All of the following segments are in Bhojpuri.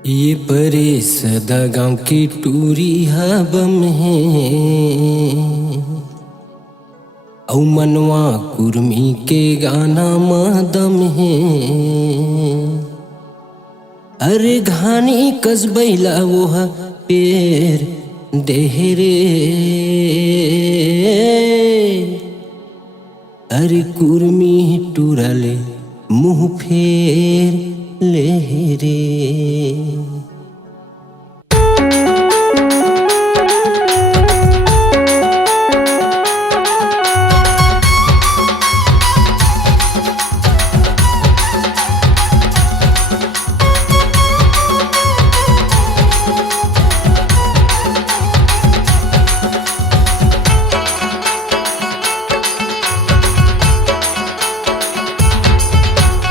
ये परे सदा गाँव की टूरी हबम है औ मनवा कुर्मी के गाना मदम है। अरे घानी कसबैला वो पेर देहरे, अरे कुर्मी टूरले मुँह फेर लेहरे।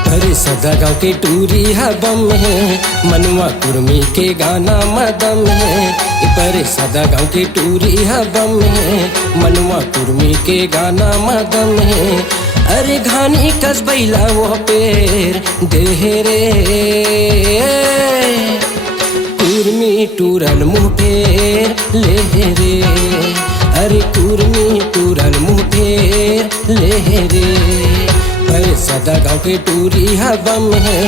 अरे सदा गाँव के टूरी हबम है मनुआ कुर्मी के गाना मदम है। पर सदा गाँव के टूरी हबम है मनुआ कुर्मी के गाना मदम है। अरे घानी कसबैला वो पेर देहरे, कुर्मी टूरल मुँह फेर लेहरे। अरे कुर्मी टूरल मुँह फेर लेहरे। सदा गाँव के टूरी हबम है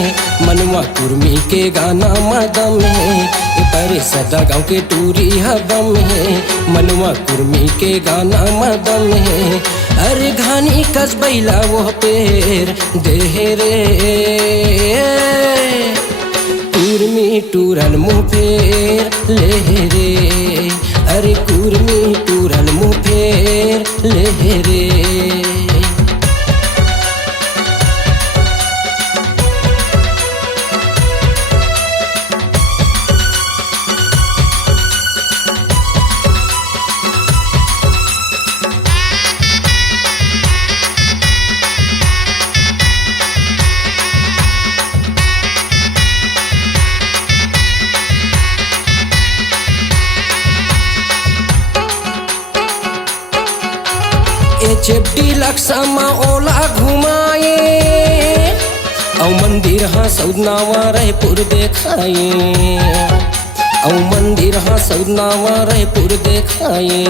मनुआ कुर्मी के गाना मदम है। पर सदा गाँव के टूरी हबम है मनुआ कुर्मी के गाना मदम है। अरे घानी कसबैला वो पेर देहरे, कुर्मी टूरल मुँह फेर लेहरे। अरे कुर्मी टूरल मुँह फेर लेहरे। चेपटी लक्ष्मा ओला घुमाए औ मंदिर हाँ सौदनावा रायपुर देखाए। औ मंदिर हाँ सौदनावा रायपुर देखाए।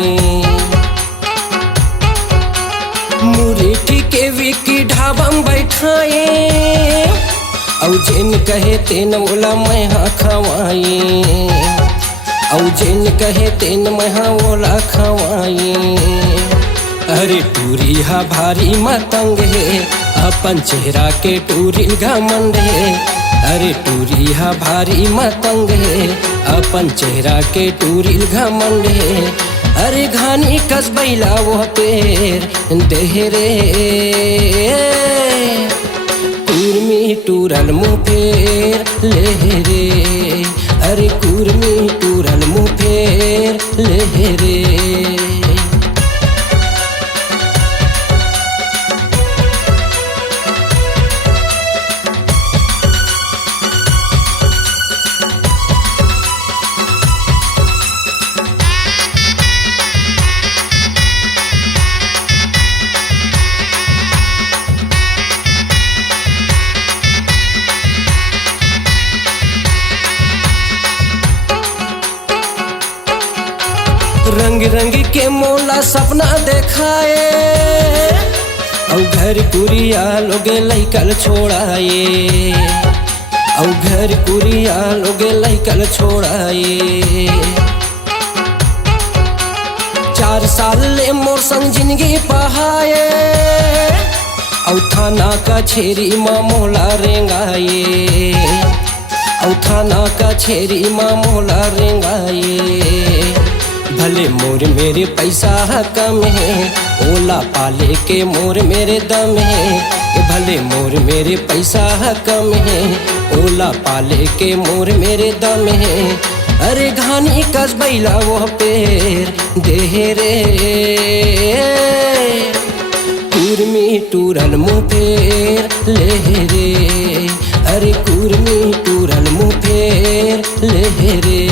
मुरेठी के विकी ढाबम बैठाए औ जिन कहे तेन ओला मैं हाँ खवाए। औ जिन कहे तेन मैं हाँ ओला खवाए। अरे टूरी हा भारी मतंग है अपन चेहरा के टूरी घमंड है। अरे टूरी हा भारी मतंग है अपन चेहरा के टूरी घमंड है। अरे घानी कसबैला वो पेर देहरे, कुर्मी टूरल मुँह फेर लेहरे। अरे कुर्मी टूरल मुँह फेर लेहरे। रंग रंग के मोला सपना देखाए औ घर कुरिया लोगे लैकल छोड़ाए। औ घर कुरिया लोगे लैकल छोड़ाए। 4 साल ले मोर संग जिंदगी पहाए औ थाना का छेरी माँ मोला रेंगाए। औ थाना का छेरी माँ मोला रेंगाए। भले मोर मेरे पैसा कम है ओला पाले के मोर मेरे दम है। भले मोर मेरे पैसा कम है ओला पाले के मोर मेरे दम है। अरे घानी कसबैला वो पेर देहरे, कुर्मी टूरल मुँह फेर लेहरे। अरे कुर्मी टूरल मुँह फेर लेहरे।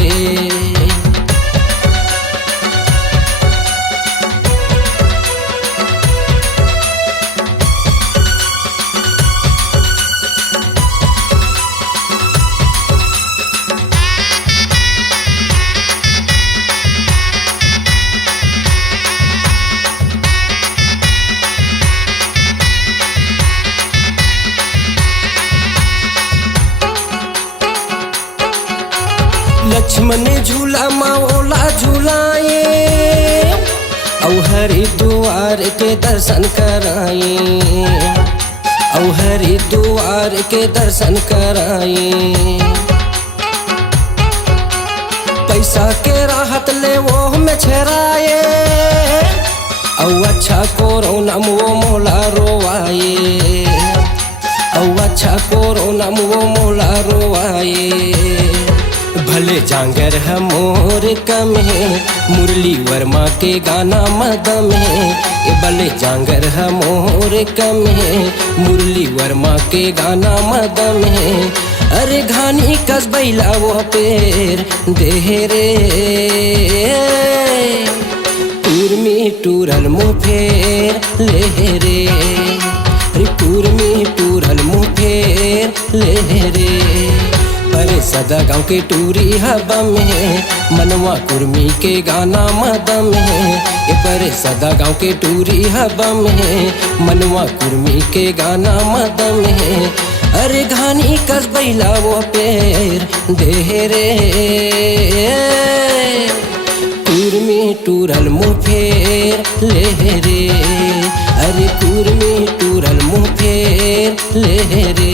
लक्ष्मण झूला माओला झूलाए औ हरिद्वार के दर्शन कराए औ हरिद्वार के दर्शन कराए पैसा के राहत ले वो में छराए औ अच्छा कोरोना वो मोला रोवाए औ अच्छा कोरोना वो मोला रोवाए भले जांगर है मोर कम है मुरली वर्मा के गाना मदम है ये भले जांगर है मोर कम है मुरली वर्मा के गाना मदम है अरे घानी कस बैला वो पेर देहरे टूरमी टूरल मुँह फेर लेहरे अरे टूरमी टूरल मुँह फेर लेहरे अरे सदा गाँव के टूरी हबम है मनवा कुर्मी के गाना मदम है ये परे सदा गाँव के टूरी हबम है मनवा कुर्मी के गाना मदम है अरे घानी कस बैला वो पेर देहरे टूरमी टूरल मुँह फेर लेहरे अरे टूरमी टूरल मुँह फेर लेहरे।